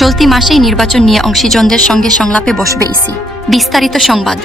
চলতি মাসেই নির্বাচন নিয়ে অংশীজনদের সঙ্গে সংলাপে বসবে ইসি। বিস্তারিত সংবাদ।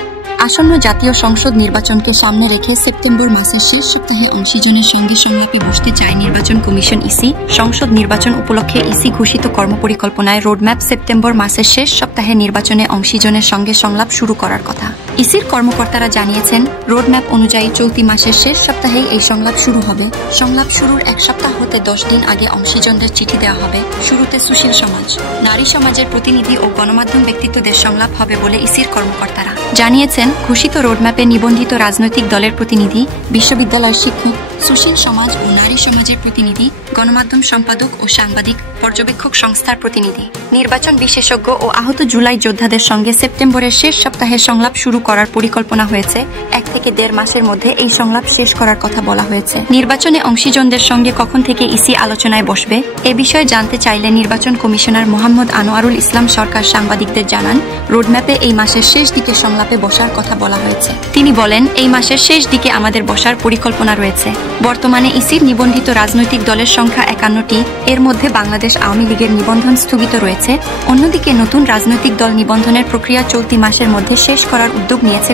আসন্ন জাতীয় সংসদ নির্বাচনকে সামনে রেখে সেপ্টেম্বর মাসের শেষ সপ্তাহে অংশীজনের সঙ্গে সংলাপে বসতে চায় নির্বাচন কমিশন ইসি। সংসদ নির্বাচন উপলক্ষে ইসি ঘোষিত কর্মপরিকল্পনায় রোডম্যাপ সেপ্টেম্বর মাসের শেষ সপ্তাহে নির্বাচনে অংশীজনের সঙ্গে সংলাপ শুরু করার কথা। ইসির কর্মকর্তারা জানিয়েছেন, রোডম্যাপ অনুযায়ী চলতি মাসের শেষ সপ্তাহেই এই সংলাপ শুরু হবে। সংলাপ শুরুর এক সপ্তাহ হতে 10 দিন আগে অংশীজনদের চিঠি দেওয়া হবে। শুরুতে সুশীল সমাজ, নারী সমাজের প্রতিনিধি ও গণমাধ্যম ব্যক্তিত্বদের সংলাপ হবে বলে ইসির কর্মকর্তারা জানিয়েছেন। ঘোষিত রোডম্যাপে নিবন্ধিত রাজনৈতিক দলের প্রতিনিধি, বিশ্ববিদ্যালয়ের শিক্ষক, সুশীল সমাজ ও নারী সমাজের প্রতিনিধি, গণমাধ্যম সম্পাদক ও সাংবাদিক, পর্যবেক্ষক সংস্থার প্রতিনিধি, নির্বাচন বিশেষজ্ঞ ও আহত জুলাই যোদ্ধাদের সঙ্গে সেপ্টেম্বরের শেষ সপ্তাহে সংলাপ শুরু করার পরিকল্পনা হয়েছে। 1 থেকে 1.5 মাসের মধ্যে এই সংলাপ শেষ করার কথা বলা হয়েছে। নির্বাচনে অংশীজনদের সঙ্গে কখন থেকে ইসি আলোচনায় বসবে এ বিষয়ে জানতে চাইলে নির্বাচন কমিশনার মোহাম্মদ আনোয়ারুল ইসলাম সরকার সাংবাদিকদের জানান, রোডম্যাপে এই মাসের শেষ দিকে সংলাপে বসার কথা বলা হয়েছে। তিনি বলেন, এই মাসের শেষ দিকে আমাদের বসার পরিকল্পনা রয়েছে। বর্তমানে ইসির নিবন্ধিত রাজনৈতিক দলের সংখ্যা 51টি। এর মধ্যে বাংলাদেশ আওয়ামী লীগের নিবন্ধন স্থগিত রয়েছে। অন্যদিকে নতুন রাজনৈতিক দল নিবন্ধনের প্রক্রিয়া চলতি মাসের মধ্যে শেষ করার উদ্যোগ নিয়েছে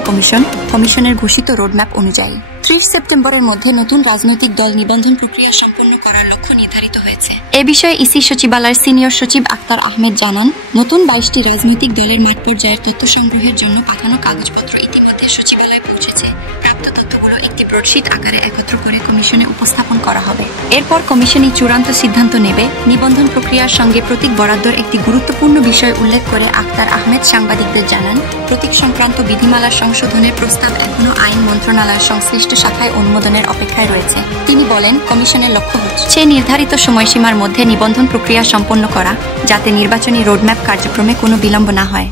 কমিশনের ঘোষিত রোডম্যাপ অনুযায়ী 30 সেপ্টেম্বরের মধ্যে নতুন রাজনৈতিক দল নিবন্ধন প্রক্রিয়া সম্পন্ন করার লক্ষ্য নির্ধারিত হয়েছে। এ বিষয়ে ইসি সচিবালয়ের সিনিয়র সচিব আক্তার আহমেদ জানান, নতুন 22টি রাজনৈতিক দলের মাঠ পর্যায়ের তথ্য সংগ্রহের জন্য পাঠানো কাগজপত্র ইতিমধ্যে সচিবালয়ে পৌঁছেছে। প্রাপ্ত তথ্যগুলো একটি ব্রডশিট আকারে একত্র করে কমিশনে উপস্থাপন করা হবে। এরপর কমিশনই চূড়ান্ত সিদ্ধান্ত নেবে। নিবন্ধন প্রক্রিয়ার সঙ্গে প্রতীক বরাদ্দর একটি গুরুত্বপূর্ণ বিষয় উল্লেখ করে আক্তার আহমেদ সাংবাদিকদের জানান, প্রতীক সংক্রান্ত বিধিমালার সংশোধনের প্রস্তাব এখনও আইন মন্ত্রণালয়ের সংশ্লিষ্ট শাখায় অনুমোদনের অপেক্ষায় রয়েছে। তিনি বলেন, কমিশনের লক্ষ্য হচ্ছে নির্ধারিত সময়সীমার মধ্যে নিবন্ধন প্রক্রিয়া সম্পন্ন করা, যাতে নির্বাচনী রোডম্যাপ কার্যক্রমে কোনো বিলম্ব না হয়।